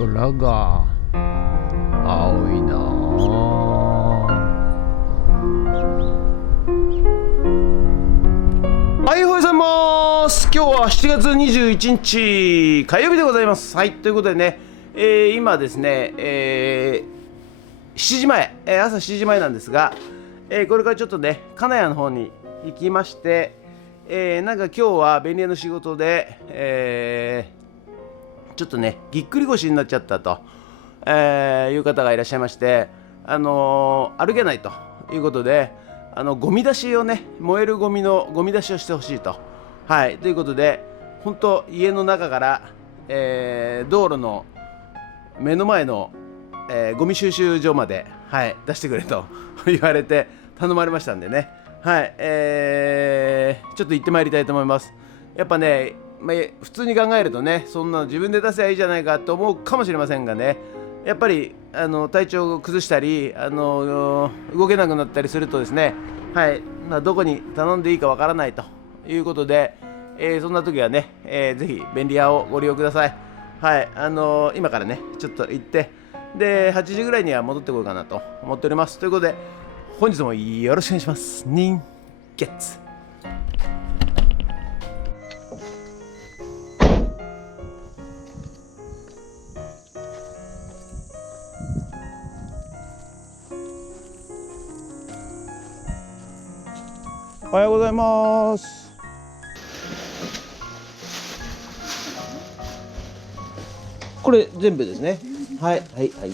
空が青いなはい、おはようございます。今日は7月21日火曜日でございます。はい、ということでね、今ですね、7時前、朝7時前なんですが、これからちょっとね、金谷の方に行きまして、なんか今日は便利屋の仕事で、ちょっとねぎっくり腰になっちゃったと、いう方がいらっしゃいまして、歩けないということで、ゴミ出しをね、燃えるゴミのゴミ出しをしてほしいと、はい、ということで、本当家の中から、道路の目の前の、ゴミ収集所まで、はい、出してくれと言われて頼まれましたんでね、はい、ちょっと行ってまいりたいと思います。やっぱね、普通に考えるとね、そんなの自分で出せばいいじゃないかと思うかもしれませんがね、やっぱり体調を崩したり動けなくなったりするとですね、はい、どこに頼んでいいかわからないということで、そんな時はね、ぜひ便利屋をご利用ください。はい、今からねちょっと行って、で8時ぐらいには戻ってこようかなと思っております。ということで本日もよろしくお願いします。人月おはようございます。これ全部ですね。はいはいはい。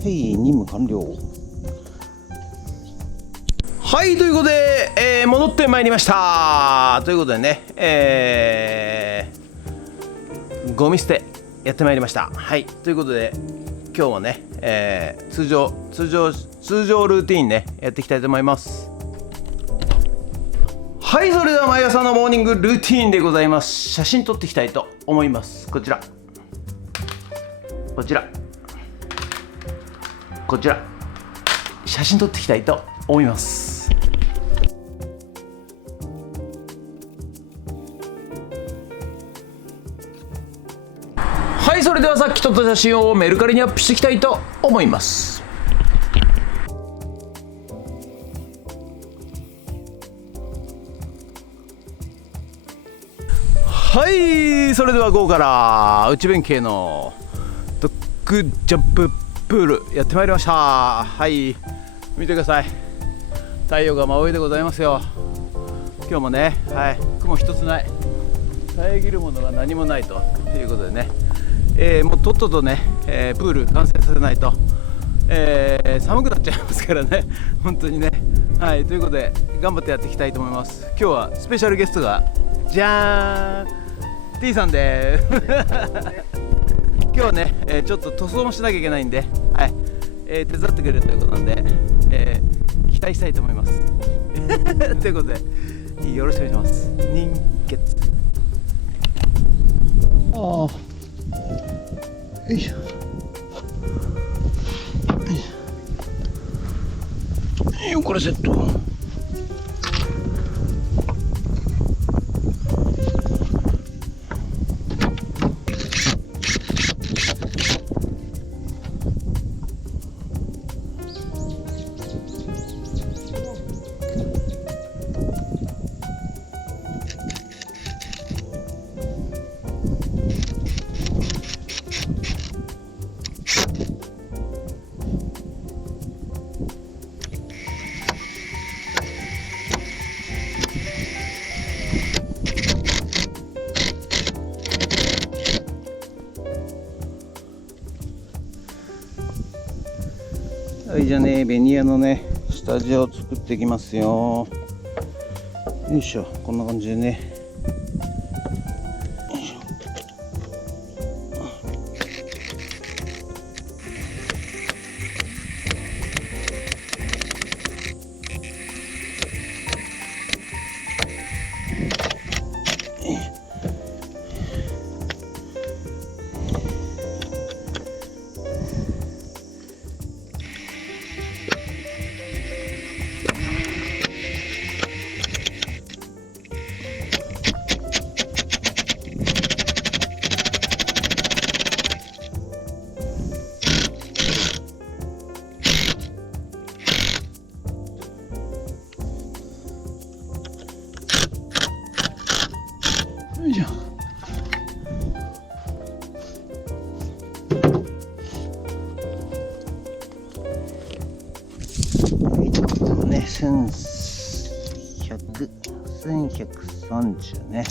はい、任務完了。はい、ということで、戻ってまいりましたということでね、ゴミ捨てやってまいりました。はい、ということで今日はね、通常ルーティンねやっていきたいと思います。はい、それでは毎朝のモーニングルーティンでございます。写真撮っていきたいと思います。こちら写真撮っていきたいと思います。はい、それではさっき撮った写真をメルカリにアップしていきたいと思います。はい、それでは午後から内弁慶のドッグジャンププールやってまいりました。はい、見てください、太陽が真上でございますよ。今日もね、はい、雲一つない、遮るものが何もないということでね、もうとっととね、プール完成させないと、寒くなっちゃいますからね本当にね。はい、ということで頑張ってやっていきたいと思います。今日はスペシャルゲストがじゃーん T さんで今日はね、ちょっと塗装もしなきゃいけないんで、はい、手伝ってくれるということなんで、期待したいと思いますということでよろしくお願いします。人月よいしょ。これセット。はい、じゃあね、ベニヤのね、下地を作っていきますよ。よいしょ、こんな感じでね。よいしょ。ね、1130ね。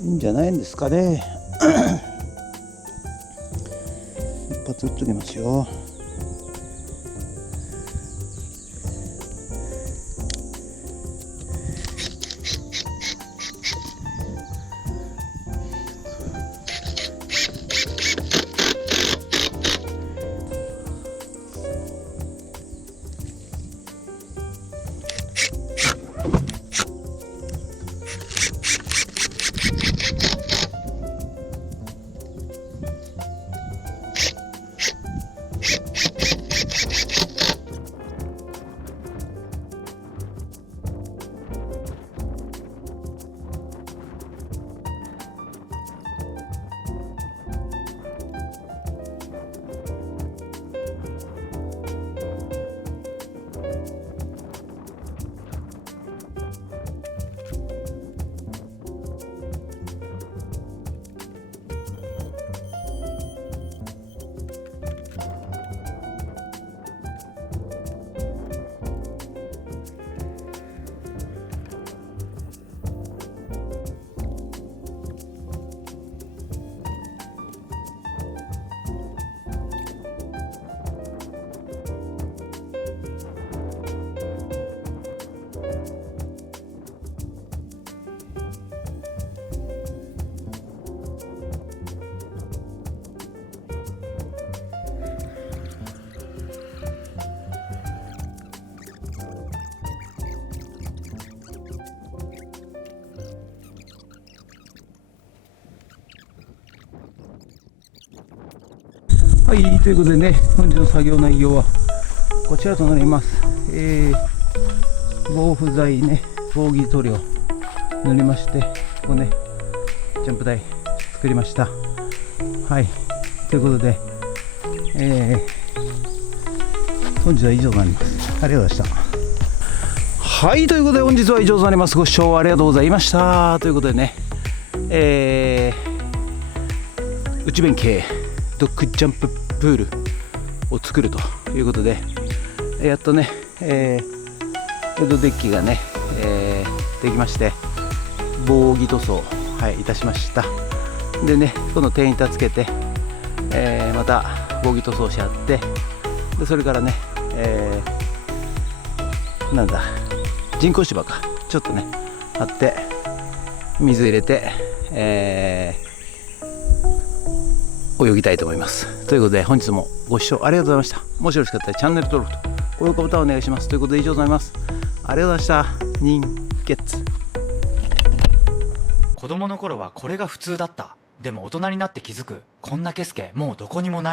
いいんじゃないんですかね。一発打っときますよ。はい、ということでね、本日の作業内容はこちらとなります。防腐剤ね、防偽塗料塗りまして、ここね、ジャンプ台作りました。はい、ということで、本日は以上になります。ありがとうございました。はい、ということで本日は以上となります。ご視聴ありがとうございました。ということでね、内弁慶ドッグジャンププールを作るということで、やっとね、エドデッキがね、できまして、防擬塗装、はい、いたしました。でね、この天板つけて、また防擬塗装し合って、でそれからね、なんだ人工芝かちょっとね張って水入れて、泳ぎたいと思います。ということで本日もご視聴ありがとうございました。もしよろしかったらチャンネル登録と高評価ボタンをお願いします。ということで以上となります。ありがとうございました。人月。子供の頃はこれが普通だった。でも大人になって気づく。こんなケスケもうどこにもない。